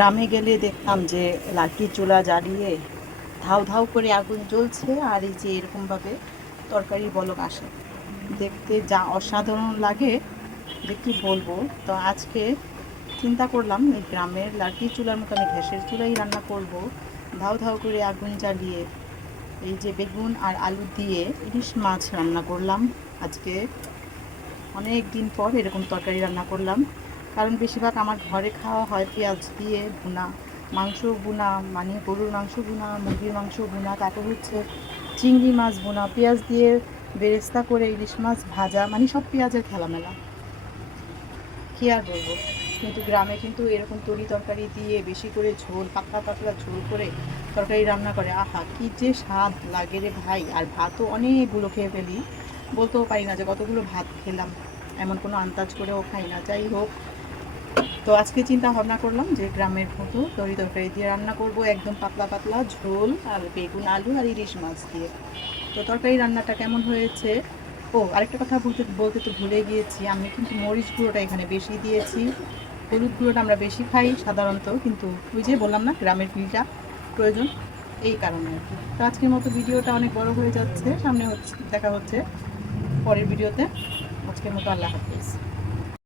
গ্রামে গেলে দেখতাম যে লাঠি চুলা জ্বালিয়ে ধাউ ধাউ করে আগুন জ্বলছে, আর এই যে এরকমভাবে তরকারির বলক আসে, দেখতে যা অসাধারণ লাগে যে কি বলবো। তো আজকে চিন্তা করলাম এই গ্রামের লাঠি চুলার মতো আমি গ্যাসের চুলাই রান্না করব। ধাউ ধাউ করে আগুন জ্বালিয়ে এই যে বেগুন আর আলু দিয়ে ইলিশ মাছ রান্না করলাম আজকে। অনেক দিন পর এরকম তরকারি রান্না করলাম, কারণ বেশিরভাগ আমার ঘরে খাওয়া হয় পেঁয়াজ দিয়ে ভুনা, মাংস ভুনা, মানে গরুর মাংস ভুনা, মুরগির মাংস ভুনা, তারপর হচ্ছে চিংড়ি মাছ ভুনা, পেঁয়াজ দিয়ে বেরেস্তা করে ইলিশ মাছ ভাজা, মানে সব পেঁয়াজের খেলামেলা, কী আর বলবো। কিন্তু গ্রামে কিন্তু এরকম তরি তরকারি দিয়ে বেশি করে ঝোল, পাতলা পাতলা ঝোল করে তরকারি রান্না করে, আহা কী যে স্বাদ লাগে রে ভাই। আর ভাতও অনেকগুলো খেয়ে ফেলি, বলতেও পারি না যে কতগুলো ভাত খেলাম, এমন কোনো আন্দাজ করেও খাই না। যাই হোক, তো আজকে চিন্তা ভাবনা করলাম যে গ্রামের মতো তরি তরকারি দিয়ে রান্না করব, একদম পাতলা পাতলা ঝোল, আর বেগুন আলু আর ইলিশ মাছ দিয়ে। তো তরকারি রান্নাটা কেমন হয়েছে, ও আরেকটা কথা বলতে তো ভুলে গিয়েছি, আমি কিন্তু মরিচ গুঁড়োটা এখানে বেশি দিয়েছি। হলুদ গুঁড়োটা আমরা বেশি খাই সাধারণত, কিন্তু ওই যে বললাম না গ্রামের ফিলটা প্রয়োজন, এই কারণে আর কি। তো আজকের মতো ভিডিওটা অনেক বড় হয়ে যাচ্ছে, সামনে দেখা হচ্ছে পরের ভিডিওতে। আজকের মতো আল্লাহ হাফিজ।